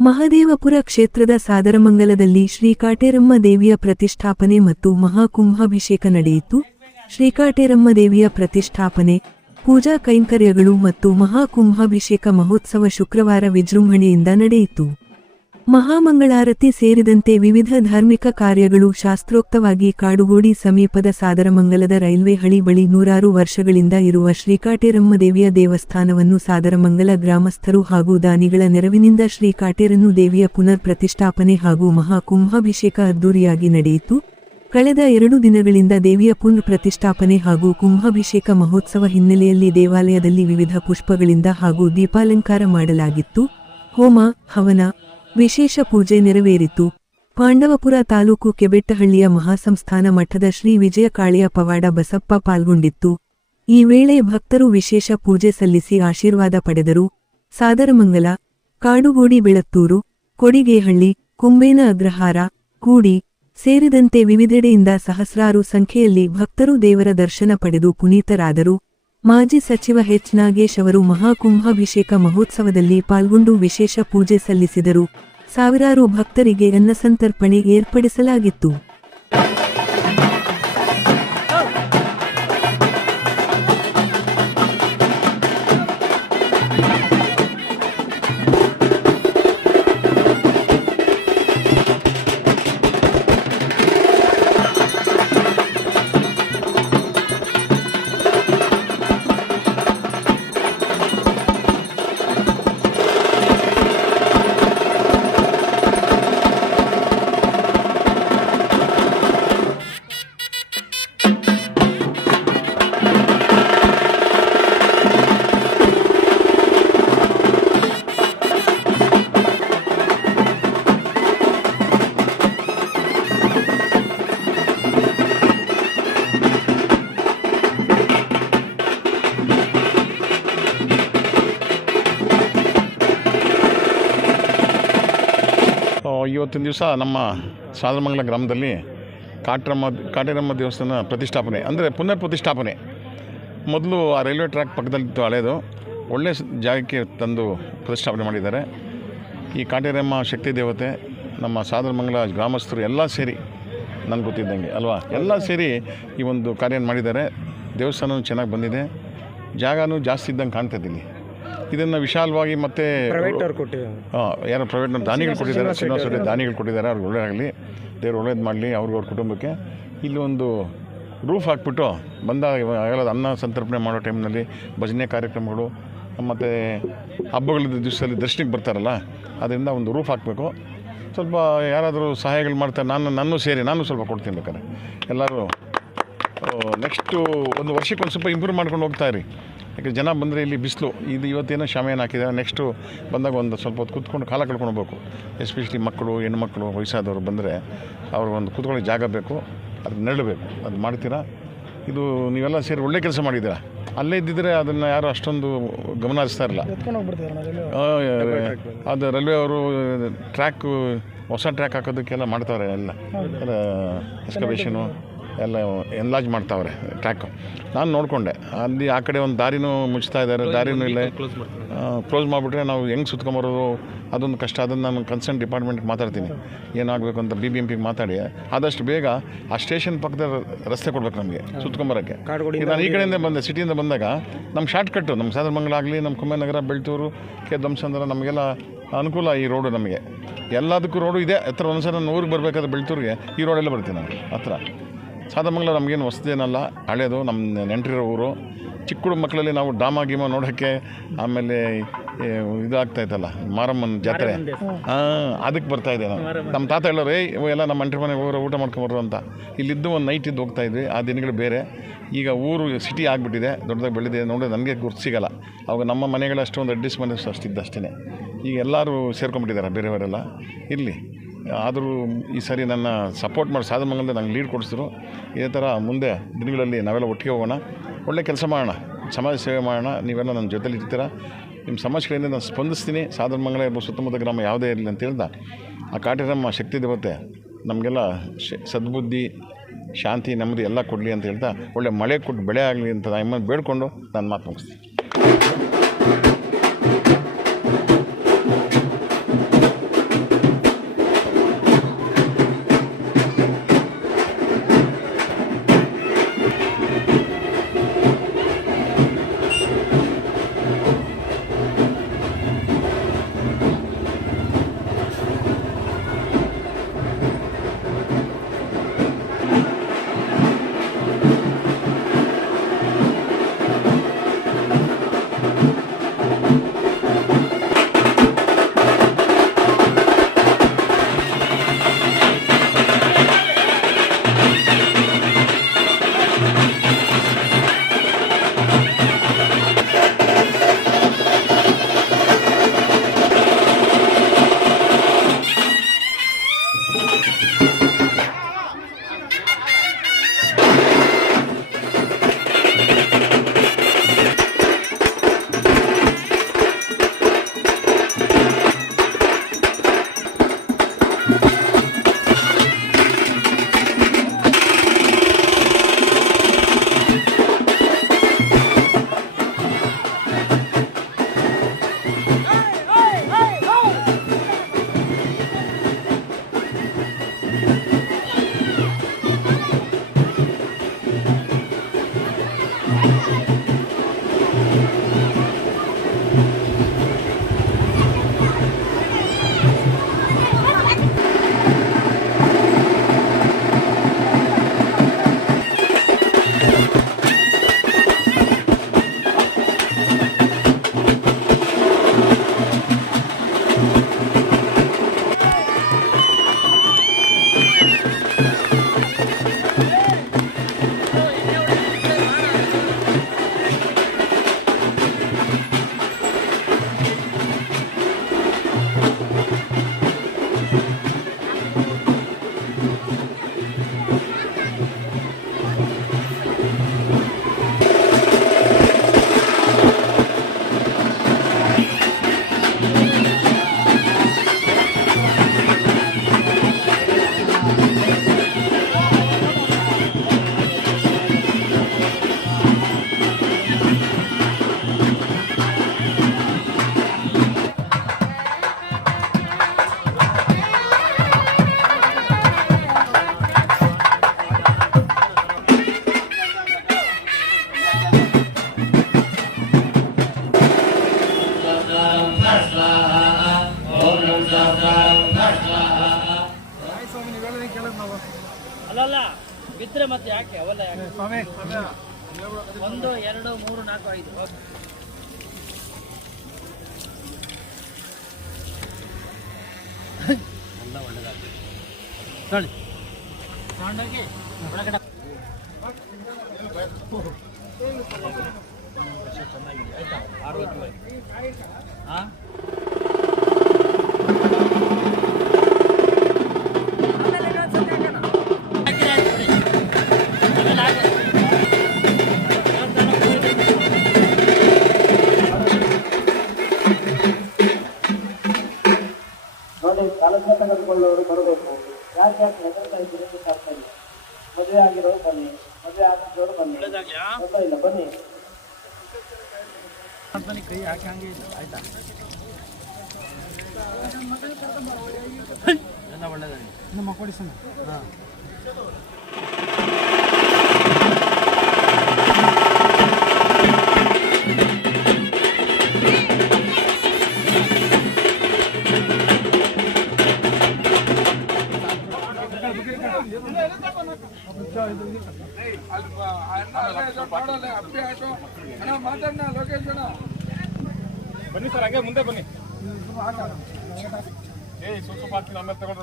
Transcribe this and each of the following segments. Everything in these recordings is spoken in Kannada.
ಮಹದೇವಪುರ ಕ್ಷೇತ್ರದ ಸಾದರಮಂಗಲದಲ್ಲಿ ಶ್ರೀಕಾಟೇರಮ್ಮ ದೇವಿಯ ಪ್ರತಿಷ್ಠಾಪನೆ ಮತ್ತು ಮಹಾಕುಂಭಾಭಿಷೇಕ ನಡೆಯಿತು. ಶ್ರೀಕಾಟೇರಮ್ಮ ದೇವಿಯ ಪ್ರತಿಷ್ಠಾಪನೆ, ಪೂಜಾ ಕೈಂಕರ್ಯಗಳು ಮತ್ತು ಮಹಾಕುಂಭಾಭಿಷೇಕ ಮಹೋತ್ಸವ ಶುಕ್ರವಾರ ವಿಜೃಂಭಣೆಯಿಂದ ನಡೆಯಿತು. ಮಹಾಮಂಗಳಾರತಿ ಸೇರಿದಂತೆ ವಿವಿಧ ಧಾರ್ಮಿಕ ಕಾರ್ಯಗಳು ಶಾಸ್ತ್ರೋಕ್ತವಾಗಿ ಕಾಡುಗೋಡಿ ಸಮೀಪದ ಸಾದರಮಂಗಲದ ರೈಲ್ವೆ ಹಳಿ ಬಳಿ 100 ವರ್ಷಗಳಿಂದ ಇರುವ ಶ್ರೀಕಾಟೇರಮ್ಮ ದೇವಿಯ ದೇವಸ್ಥಾನವನ್ನು ಸಾದರಮಂಗಲ ಗ್ರಾಮಸ್ಥರು ಹಾಗೂ ದಾನಿಗಳ ನೆರವಿನಿಂದ ಶ್ರೀಕಾಟೇರಮ್ಮ ದೇವಿಯ ಪುನರ್ ಪ್ರತಿಷ್ಠಾಪನೆ ಹಾಗೂ ಮಹಾಕುಂಭಾಭಿಷೇಕ ಅದ್ದೂರಿಯಾಗಿ ನಡೆಯಿತು. ಕಳೆದ 2 ದಿನಗಳಿಂದ ದೇವಿಯ ಪುನರ್ ಪ್ರತಿಷ್ಠಾಪನೆ ಹಾಗೂ ಕುಂಭಾಭಿಷೇಕ ಮಹೋತ್ಸವ ಹಿನ್ನೆಲೆಯಲ್ಲಿ ದೇವಾಲಯದಲ್ಲಿ ವಿವಿಧ ಪುಷ್ಪಗಳಿಂದ ಹಾಗೂ ದೀಪಾಲಂಕಾರ ಮಾಡಲಾಗಿತ್ತು. ಹೋಮ, ಹವನ, ವಿಶೇಷ ಪೂಜೆ ನೆರವೇರಿತು. ಪಾಂಡವಪುರ ತಾಲೂಕು ಕೆಬೆಟ್ಟಹಳ್ಳಿಯ ಮಹಾಸಂಸ್ಥಾನ ಮಠದ ಶ್ರೀ ವಿಜಯ ಕಾಳಿಯ ಪವಾಡ ಬಸಪ್ಪ ಪಾಲ್ಗೊಂಡಿತ್ತು. ಈ ವೇಳೆ ಭಕ್ತರು ವಿಶೇಷ ಪೂಜೆ ಸಲ್ಲಿಸಿ ಆಶೀರ್ವಾದ ಪಡೆದರು. ಸಾದರಮಂಗಲ, ಕಾಡುಗೋಡಿ ಬೆಳತ್ತೂರು, ಕೊಡಿಗೇಹಳ್ಳಿ, ಕುಂಬೇನ ಅಗ್ರಹಾರ, ಕೂಡಿ ಸೇರಿದಂತೆ ವಿವಿಧೆಡೆಯಿಂದ ಸಹಸ್ರಾರು ಸಂಖ್ಯೆಯಲ್ಲಿ ಭಕ್ತರು ದೇವರ ದರ್ಶನ ಪಡೆದು ಪುನೀತರಾದರು. ಮಾಜಿ ಸಚಿವ ಎಚ್. ನಾಗೇಶ್ ಅವರು ಮಹಾಕುಂಭಾಭಿಷೇಕ ಮಹೋತ್ಸವದಲ್ಲಿ ಪಾಲ್ಗೊಂಡು ವಿಶೇಷ ಪೂಜೆ ಸಲ್ಲಿಸಿದರು. ಸಾವಿರಾರು ಭಕ್ತರಿಗೆ ಅನ್ನಸಂತರ್ಪಣೆ ಏರ್ಪಡಿಸಲಾಗಿತ್ತು. ಇವತ್ತಿನ ದಿವಸ ನಮ್ಮ ಸಾದರಮಂಗಲ ಗ್ರಾಮದಲ್ಲಿ ಕಾಟೇರಮ್ಮ ದೇವಸ್ಥಾನ ಪ್ರತಿಷ್ಠಾಪನೆ ಅಂದರೆ ಪುನರ್ ಪ್ರತಿಷ್ಠಾಪನೆ. ಮೊದಲು ಆ ರೈಲ್ವೆ ಟ್ರ್ಯಾಕ್ ಪಕ್ಕದಲ್ಲಿತ್ತು ಹಳೇದು, ಒಳ್ಳೆಯ ಜಾಗಕ್ಕೆ ತಂದು ಪ್ರತಿಷ್ಠಾಪನೆ ಮಾಡಿದ್ದಾರೆ. ಈ ಕಾಟೇರಮ್ಮ ಶಕ್ತಿ ದೇವತೆ ನಮ್ಮ ಸಾದರಮಂಗಲ ಗ್ರಾಮಸ್ಥರು ಎಲ್ಲ ಸೇರಿ, ನನಗೆ ಗೊತ್ತಿದ್ದಂಗೆ ಅಲ್ವಾ, ಎಲ್ಲ ಸೇರಿ ಈ ಒಂದು ಕಾರ್ಯ ಮಾಡಿದ್ದಾರೆ. ದೇವಸ್ಥಾನವೂ ಚೆನ್ನಾಗಿ ಬಂದಿದೆ, ಜಾಗನೂ ಜಾಸ್ತಿ ಇದ್ದಂಗೆ ಕಾಣ್ತದೆ. ಇದನ್ನು ವಿಶಾಲವಾಗಿ ಮತ್ತು ಯಾರೋ ಪ್ರೈವೇಟ್ನ ದಾನಿಗಳು ಕೊಟ್ಟಿದ್ದಾರೆ, ಶ್ರೀನಿವಾಸ ದಾನಿಗಳು ಕೊಟ್ಟಿದ್ದಾರೆ. ಅವ್ರಿಗೆ ಒಳ್ಳೆಯದಾಗಲಿ, ದೇವ್ರು ಒಳ್ಳೇದು ಮಾಡಲಿ ಅವ್ರ ಕುಟುಂಬಕ್ಕೆ. ಇಲ್ಲಿ ಒಂದು ರೂಫ್ ಹಾಕ್ಬಿಟ್ಟು ಬಂದಾಗ ಅನ್ನ ಸಂತರ್ಪಣೆ ಮಾಡೋ ಟೈಮ್ನಲ್ಲಿ ಭಜನೆ ಕಾರ್ಯಕ್ರಮಗಳು ಮತ್ತು ಹಬ್ಬಗಳ ದಿವಸದಲ್ಲಿ ದರ್ಶನಕ್ಕೆ ಬರ್ತಾರಲ್ಲ, ಅದರಿಂದ ಒಂದು ರೂಫ್ ಹಾಕಬೇಕು. ಸ್ವಲ್ಪ ಯಾರಾದರೂ ಸಹಾಯಗಳು ಮಾಡ್ತಾರೆ, ನಾನು ಸ್ವಲ್ಪ ಕೊಡ್ತೀನಿ ಬೇಕಾದ್ರೆ. ಎಲ್ಲರೂ ನೆಕ್ಸ್ಟು ಒಂದು ವರ್ಷಕ್ಕೆ ಸ್ವಲ್ಪ ಇಂಪ್ರೂವ್ ಮಾಡ್ಕೊಂಡು ಹೋಗ್ತಾಯಿರಿ. ಯಾಕೆ ಜನ ಬಂದರೆ ಇಲ್ಲಿ ಬಿಸಿಲು ಇದು ಇವತ್ತೇನೋ ಶಾಮಿಯಾನ ಹಾಕಿದ್ದಾರೆ, ನೆಕ್ಸ್ಟು ಬಂದಾಗ ಒಂದು ಸ್ವಲ್ಪ ಹೊತ್ತು ಕೂತ್ಕೊಂಡು ಕಾಲ ಕಳ್ಕೊಂಡು ಹೋಗ್ಬೇಕು. ಎಸ್ಪೆಷಲಿ ಮಕ್ಕಳು, ಹೆಣ್ಮಕ್ಳು, ವಯಸ್ಸಾದವರು ಬಂದರೆ ಅವ್ರಿಗೊಂದು ಕೂತ್ಕೊಳ್ಳೋಕೆ ಜಾಗ ಬೇಕು, ಅದು ನೆರಳಬೇಕು. ಅದು ಮಾಡ್ತೀರಾ? ಇದು ನೀವೆಲ್ಲ ಸೇರಿ ಒಳ್ಳೆ ಕೆಲಸ ಮಾಡಿದ್ದೀರಾ. ಅಲ್ಲೇ ಇದ್ದಿದ್ದರೆ ಅದನ್ನು ಯಾರು ಅಷ್ಟೊಂದು ಗಮನ ಹರಿಸ್ತಾ ಇರಲ್ಲ. ಅದು ರೈಲ್ವೆ ಅವರು ಹೊಸ ಟ್ರ್ಯಾಕ್ ಹಾಕೋದಕ್ಕೆಲ್ಲ ಮಾಡ್ತಾವ್ರೆ, ಎಲ್ಲ ಎಕ್ಸ್ಕವೇಷನು ಎಲ್ಲ ಎನ್ಲಾರ್ಜ್ ಮಾಡ್ತಾವ್ರೆ ಟ್ರ್ಯಾಕು. ನಾನು ನೋಡಿಕೊಂಡೆ ಅಲ್ಲಿ ಆ ಕಡೆ ಒಂದು ದಾರಿನೂ ಮುಚ್ತಾ ಇದ್ದಾರೆ, ದಾರಿನೂ ಇಲ್ಲೇ ಕ್ಲೋಸ್ ಮಾಡಿಬಿಟ್ರೆ ನಾವು ಹೆಂಗೆ ಸುತ್ಕೊಂಬರೋದು, ಅದೊಂದು ಕಷ್ಟ. ಅದನ್ನು ನಾನು ಕನ್ಸರ್ನ್ ಡಿಪಾರ್ಟ್ಮೆಂಟ್ಗೆ ಮಾತಾಡ್ತೀನಿ ಏನಾಗಬೇಕು ಅಂತ. BBMPಗೆ ಮಾತಾಡಿ ಆದಷ್ಟು ಬೇಗ ಆ ಸ್ಟೇಷನ್ ಪಕ್ಕದ ರಸ್ತೆ ಕೊಡ್ಬೇಕು ನಮಗೆ ಸುತ್ಕೊಂಬರೋಕ್ಕೆ. ನಾನು ಈ ಕಡೆಯಿಂದ ಬಂದೆ, ಸಿಟಿಯಿಂದ ಬಂದಾಗ ನಮ್ಮ ಶಾರ್ಟ್ ಕಟ್ಟು, ನಮ್ಮ ಸಾದರಮಂಗಲ ಆಗಲಿ, ನಮ್ಮ ಕುಂಬೇನಗರ, ಬೆಳ್ತೂರು, ಕೆ ಧ್ವಂಸಂದ್ರ, ನಮಗೆಲ್ಲ ಅನುಕೂಲ ಈ ರೋಡು. ನಮಗೆ ಎಲ್ಲದಕ್ಕೂ ರೋಡು ಇದೆ ಹತ್ರ. ಒಂದು ಸಲ ನಾನು ಊರಿಗೆ ಬರಬೇಕಾದ್ರೆ ಬೆಳ್ತೂರಿಗೆ ಈ ರೋಡೆಲ್ಲ ಬರ್ತೀನಿ ನಾನು ಹತ್ರ. ಸಾದರಮಂಗಲ ನಮಗೇನು ಹೊಸದೇನಲ್ಲ, ಹಳೇದು, ನಮ್ಮ ನೆಂಟರಿರೋ ಊರು. ಚಿಕ್ಕ ಮಕ್ಕಳಲ್ಲಿ ನಾವು ಡ್ರಾಮಾ ನೋಡೋಕ್ಕೆ, ಆಮೇಲೆ ಇದಾಗ್ತಾಯಿತ್ತಲ್ಲ ಮಾರಮ್ಮನ ಜಾತ್ರೆ, ಅದಕ್ಕೆ ಬರ್ತಾಯಿದ್ದೆ ನಾನು. ನಮ್ಮ ತಾತ ಹೇಳೋರು ಎಲ್ಲ ನಮ್ಮ ನೆಂಟರ ಮನೆಗೆ ಹೋಗೋರು ಊಟ ಮಾಡ್ಕೊಂಬರು ಅಂತ. ಇಲ್ಲಿದ್ದು ಒಂದು ನೈಟ್ ಇದ್ದು ಹೋಗ್ತಾಯಿದ್ವಿ. ಆ ದಿನಗಳು ಬೇರೆ. ಈಗ ಊರು ಸಿಟಿ ಆಗಿಬಿಟ್ಟಿದೆ, ದೊಡ್ಡದಾಗಿ ಬೆಳೆದಿದೆ. ನೋಡಿ ನನಗೆ ಗುರ್ತು ಸಿಗೋಲ್ಲ. ಅವಾಗ ನಮ್ಮ ಮನೆಗಳು ಅಷ್ಟೊಂದು ಅಡ್ಡಿಸ್ ಮನೆ ಅಷ್ಟಿದ್ದು ಅಷ್ಟೇ. ಈಗ ಎಲ್ಲರೂ ಸೇರ್ಕೊಂಡ್ಬಿಟ್ಟಿದ್ದಾರೆ ಬೇರೆಯವರೆಲ್ಲ. ಇರಲಿ, ಆದರೂ ಈ ಸರಿ ನನ್ನ ಸಪೋರ್ಟ್ ಮಾಡಿ ಸಾದರಮಂಗಲದ ನಂಗೆ ಲೀಡ್ ಕೊಡಿಸಿದ್ರು. ಇದೇ ಥರ ಮುಂದೆ ದಿನಗಳಲ್ಲಿ ನಾವೆಲ್ಲ ಒಟ್ಟಿಗೆ ಹೋಗೋಣ, ಒಳ್ಳೆ ಕೆಲಸ ಮಾಡೋಣ, ಸಮಾಜ ಸೇವೆ ಮಾಡೋಣ. ನೀವೆಲ್ಲ ನನ್ನ ಜೊತೆಲಿ ಇರ್ತೀರ. ನಿಮ್ಮ ಸಮಸ್ಯೆಗಳಿಂದ ನಾನು ಸ್ಪಂದಿಸ್ತೀನಿ. ಸಾದರಮಂಗಲ ಇರ್ಬೋದು, ಸುತ್ತಮುತ್ತ ಗ್ರಾಮ ಯಾವುದೇ ಇರಲಿ ಅಂತ ಹೇಳ್ದ ಆ ಕಾಟೇರಮ್ಮ ಶಕ್ತಿ ದೇವತೆ ನಮಗೆಲ್ಲ ಸದ್ಬುದ್ಧಿ, ಶಾಂತಿ, ನೆಮ್ಮದಿ ಎಲ್ಲ ಕೊಡಲಿ ಅಂತ ಹೇಳ್ತಾ, ಒಳ್ಳೆ ಮಳೆ ಕೊಟ್ಟು ಬೆಳೆ ಆಗಲಿ ಅಂತ ನಾನು ಬೇಡ್ಕೊಂಡು ನಾನು ಮಾತು ಮುಗಿಸ್ತೀನಿ. ಅಲ್ಲಲ್ಲ ಬಿದ್ದರೆ ಮತ್ತೆ ಯಾಕೆ ಅವೆಲ್ಲ ಯಾಕೆ 1 2 3 4 5 ಎಲ್ಲ ಒಳ್ಳೆದಾಗ್ತದೆ ತಗೊಳ್ಳಿ ತಗೊಂಡೋಗಿ ಒಳಗಡೆ ಚೆನ್ನಾಗಿದೆ ಆಯ್ತಾ 60 ಹಾಂ ನೋಡಿ ಕಾಲೇಜ್ನ ತೆಗೆದುಕೊಳ್ಳೋರು ಬರಬೇಕು. ಯಾಕೆ ಹೆದರ್ತಾ ಇದ್ದೀರಿ ಅಂತ ಅರ್ಥ ಇಲ್ಲ. ಮದುವೆ ಆಗಿರೋರು ಬನ್ನಿ, ಮದುವೆ ಆಗಿರೋರು ಬನ್ನಿ, ತೊಂದರೆ ಇಲ್ಲ ಬನ್ನಿ. ಕೈ ಹಾಕಿ ಹಂಗೆ ಇಲ್ಲ ಆಯ್ತಾ ಎಲ್ಲ ಒಳ್ಳೆದಾಗಿ ನಮ್ಮ ಕೊಡಿಸೋಣ ಹಾಂ ಬನ್ನಿ ಸರ್, ಹಾಗೆ ಮುಂದೆ ಬನ್ನಿ. ಸ್ವಲ್ಪ ಹಾಕಿ ಆಮೇಲೆ ತಗೊಂಡ್ರೆ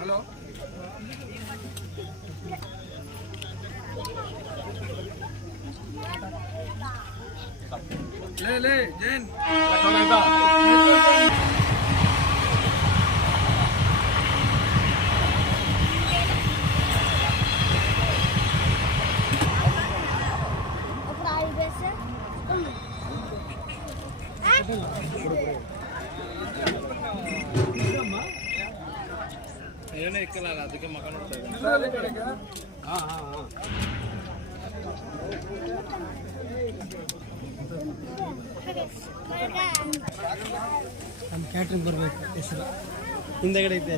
ಹಲೋ ಲೇ ಜೈನ್ ಏನೇ ಇಕ್ಕಲ್ಲ ಅದಕ್ಕೆ ಮಗ ನೋಡ್ತಾ ಇದ್ದೆ ಹಾಂ ಹಾಂ ಹಾಂ ನಮ್ಮ ಕ್ಯಾಟ್ರಿಂಗ್ ಬರಬೇಕು ಹೆಸರು ಹಿಂದೆಗಡೆ ಐತೆ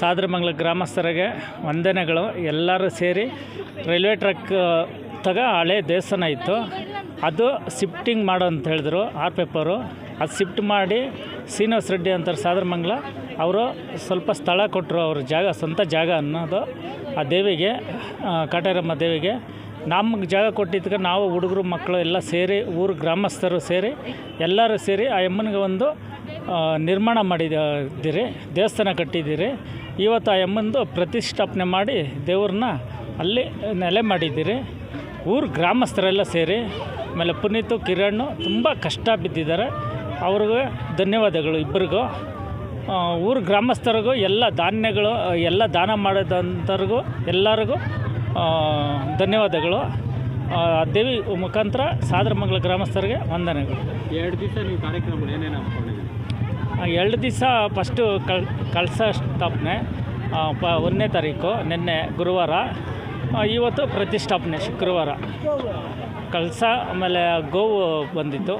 ಸಾದರಮಂಗಲ ಗ್ರಾಮಸ್ಥರಿಗೆ ವಂದನೆಗಳು. ಎಲ್ಲರೂ ಸೇರಿ ರೈಲ್ವೆ ಟ್ರ್ಯಾಕ್ ತಗ ಹಳೆ ದೇವಸ್ಥಾನ ಇತ್ತು, ಅದು ಶಿಫ್ಟಿಂಗ್ ಮಾಡು ಅಂತ ಹೇಳಿದ್ರು ಪೇಪರು. ಅದು ಶಿಫ್ಟ್ ಮಾಡಿ ಶ್ರೀನಿವಾಸ ರೆಡ್ಡಿ ಅಂತಾರೆ ಸಾದರಮಂಗಲ ಅವರು ಸ್ವಲ್ಪ ಸ್ಥಳ ಕೊಟ್ಟರು. ಅವ್ರ ಜಾಗ, ಸ್ವಂತ ಜಾಗ ಅನ್ನೋದು ಆ ದೇವಿಗೆ, ಕಾಟೇರಮ್ಮ ದೇವಿಗೆ. ನಮ್ಗೆ ಜಾಗ ಕೊಟ್ಟಿದ್ದಕ್ಕೆ ನಾವು ಹುಡುಗರು ಮಕ್ಕಳು ಎಲ್ಲ ಸೇರಿ, ಊರು ಗ್ರಾಮಸ್ಥರು ಸೇರಿ ಎಲ್ಲರೂ ಸೇರಿ ಆ ಅಮ್ಮನಿಗೆ ಒಂದು ನಿರ್ಮಾಣ ಮಾಡಿದ್ದೀರಿ, ದೇವಸ್ಥಾನ ಕಟ್ಟಿದ್ದೀರಿ. ಇವತ್ತು ಆ ಅಮ್ಮಂದು ಪ್ರತಿಷ್ಠಾಪನೆ ಮಾಡಿ ದೇವ್ರನ್ನ ಅಲ್ಲಿ ನೆಲೆ ಮಾಡಿದ್ದೀರಿ. ಊರು ಗ್ರಾಮಸ್ಥರೆಲ್ಲ ಸೇರಿ, ಆಮೇಲೆ ಪುನೀತು ಕಿರಣ್ ತುಂಬ ಕಷ್ಟ ಬಿದ್ದಿದ್ದಾರೆ, ಅವ್ರಿಗೆ ಧನ್ಯವಾದಗಳು ಇಬ್ಬರಿಗೂ. ಊರು ಗ್ರಾಮಸ್ಥರಿಗೂ ಎಲ್ಲ ಧಾನ್ಯಗಳು ಎಲ್ಲ ದಾನ ಮಾಡೋದಂಥವ್ರಿಗೂ ಎಲ್ಲರಿಗೂ ಧನ್ಯವಾದಗಳು. ದೇವಿ ಮುಖಾಂತರ ಸಾದರಮಂಗಲ ಗ್ರಾಮಸ್ಥರಿಗೆ ವಂದನೆಗಳು. 2 ದಿವಸ ನೀವು ಕಾರ್ಯಕ್ರಮ ಏನೇನು ಹಮ್ಮಿಕೊಂಡಿದ್ದೀರಿ? 2 ದಿವಸ ಫಸ್ಟು ಕಳಸ ಸ್ಥಾಪನೆ 1ನೇ ತಾರೀಕು, ನಿನ್ನೆ ಗುರುವಾರ, ಇವತ್ತು ಪ್ರತಿಷ್ಠಾಪನೆ ಶುಕ್ರವಾರ. ಕಳಸ ಆಮೇಲೆ ಗೋವು ಬಂದಿತ್ತು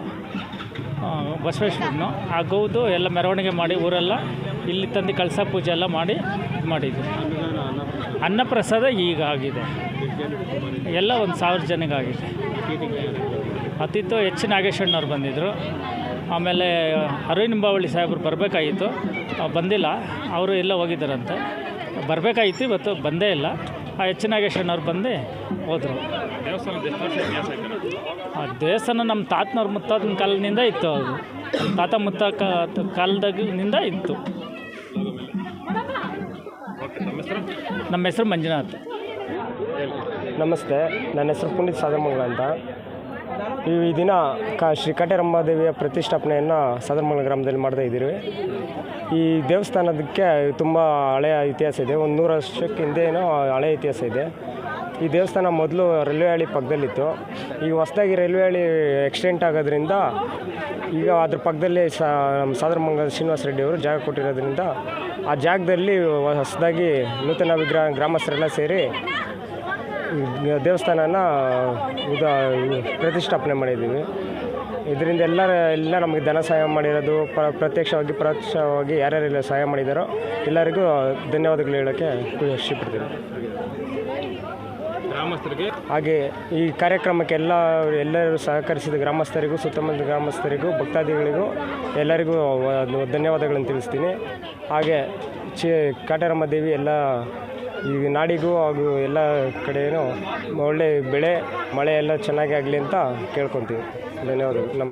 ಬಸವೇಶ್ವರನು, ಆ ಗೋವುದು ಎಲ್ಲ ಮೆರವಣಿಗೆ ಮಾಡಿ ಊರೆಲ್ಲ ಇಲ್ಲಿ ತಂದು ಕಳಸ ಪೂಜೆ ಎಲ್ಲ ಮಾಡಿದ್ವಿ. ಅನ್ನಪ್ರಸಾದ ಈಗ ಆಗಿದೆ, ಎಲ್ಲ 1000 ಜನಕ್ಕೆ ಆಗಿದೆ. ಅತಿಥಿ ಎಚ್ ನಾಗೇಶಣ್ಣವ್ರು ಬಂದಿದ್ದರು. ಆಮೇಲೆ ಅರವಿಂದ್ ನಿಂಬಾವಳಿ ಸಾಹೇಬರು ಬರಬೇಕಾಗಿತ್ತು, ಬಂದಿಲ್ಲ, ಅವರು ಎಲ್ಲ ಹೋಗಿದ್ದಾರಂತೆ. ಬರಬೇಕಾಗಿತ್ತು, ಇವತ್ತು ಬಂದೇ ಇಲ್ಲ. ಆ ಎಚ್ ನಾಗೇಶಣ್ಣವ್ರು ಬಂದು ಹೋದರು. ಆ ದೇವಸ್ಥಾನ ನಮ್ಮ ತಾತನವ್ರ ಮುತ್ತಾತನ ಕಾಲದಿಂದ ಇತ್ತು, ಅದು ತಾತ ಮುತ್ತಾಕ ಕಾಲದಾಗಿನಿಂದ ಇತ್ತು. ನಮ್ಮ ಹೆಸರು ಮಂಜುನಾಥ್. ನಮಸ್ತೆ, ನನ್ನ ಹೆಸರು ಪುನೀತ್ ಸಾದರಮಂಗಲ ಅಂತ. ಈ ದಿನ ಶ್ರೀ ಕಾಟೇರಮ್ಮ ದೇವಿಯ ಪ್ರತಿಷ್ಠಾಪನೆಯನ್ನು ಸಾದರಮಂಗಲ ಗ್ರಾಮದಲ್ಲಿ ಮಾಡ್ತಾ ಇದ್ದೀವಿ. ಈ ದೇವಸ್ಥಾನದಕ್ಕೆ ತುಂಬ ಹಳೆಯ ಇತಿಹಾಸ ಇದೆ, 100 ವರ್ಷಕ್ಕೆ ಹಿಂದೆನೋ ಹಳೆಯ ಇತಿಹಾಸ ಇದೆ. ಈ ದೇವಸ್ಥಾನ ಮೊದಲು ರೈಲ್ವೆ ಹಳಿ ಪಕ್ಕದಲ್ಲಿತ್ತು. ಈಗ ಹೊಸದಾಗಿ ರೈಲ್ವೆ ಹಳಿ ಎಕ್ಸ್ಟೆಂಟ್ ಆಗೋದ್ರಿಂದ ಈಗ ಅದ್ರ ಪಕ್ಕದಲ್ಲಿ ನಮ್ಮ ಸಾದರಮಂಗಲ ಶ್ರೀನಿವಾಸ ರೆಡ್ಡಿ ಅವರು ಜಾಗ ಕೊಟ್ಟಿರೋದ್ರಿಂದ ಆ ಜಾಗದಲ್ಲಿ ಹೊಸದಾಗಿ ನೂತನ ಗ್ರಾಮಸ್ಥರೆಲ್ಲ ಸೇರಿ ದೇವಸ್ಥಾನನ ಪ್ರತಿಷ್ಠಾಪನೆ ಮಾಡಿದ್ದೀವಿ. ಇದರಿಂದ ಎಲ್ಲ ನಮಗೆ ಧನ ಸಹಾಯ ಮಾಡಿರೋದು ಪ್ರತ್ಯಕ್ಷವಾಗಿ ಪರೋಕ್ಷವಾಗಿ ಯಾರ್ಯಾರೆಲ್ಲ ಸಹಾಯ ಮಾಡಿದಾರೋ ಎಲ್ಲರಿಗೂ ಧನ್ಯವಾದಗಳು ಹೇಳೋಕ್ಕೆ ಖುಷಿಪಡ್ತೀನಿ. ಗ್ರಾಮಸ್ಥರಿಗೆ ಹಾಗೆ ಈ ಕಾರ್ಯಕ್ರಮಕ್ಕೆ ಎಲ್ಲರೂ ಸಹಕರಿಸಿದ ಗ್ರಾಮಸ್ಥರಿಗೂ ಸುತ್ತಮುತ್ತ ಗ್ರಾಮಸ್ಥರಿಗೂ ಭಕ್ತಾದಿಗಳಿಗೂ ಎಲ್ಲರಿಗೂ ಧನ್ಯವಾದಗಳನ್ನು ತಿಳಿಸ್ತೀನಿ. ಹಾಗೆ ಕಾಟೇರಮ್ಮ ದೇವಿ ಎಲ್ಲ ಈ ನಾಡಿಗೂ ಹಾಗೂ ಎಲ್ಲ ಕಡೆಯೂ ಒಳ್ಳೆ ಬೆಳೆ ಮಳೆ ಎಲ್ಲ ಚೆನ್ನಾಗಿ ಆಗಲಿ ಅಂತ ಕೇಳ್ಕೊತೀವಿ. ಧನ್ಯವಾದಗಳು.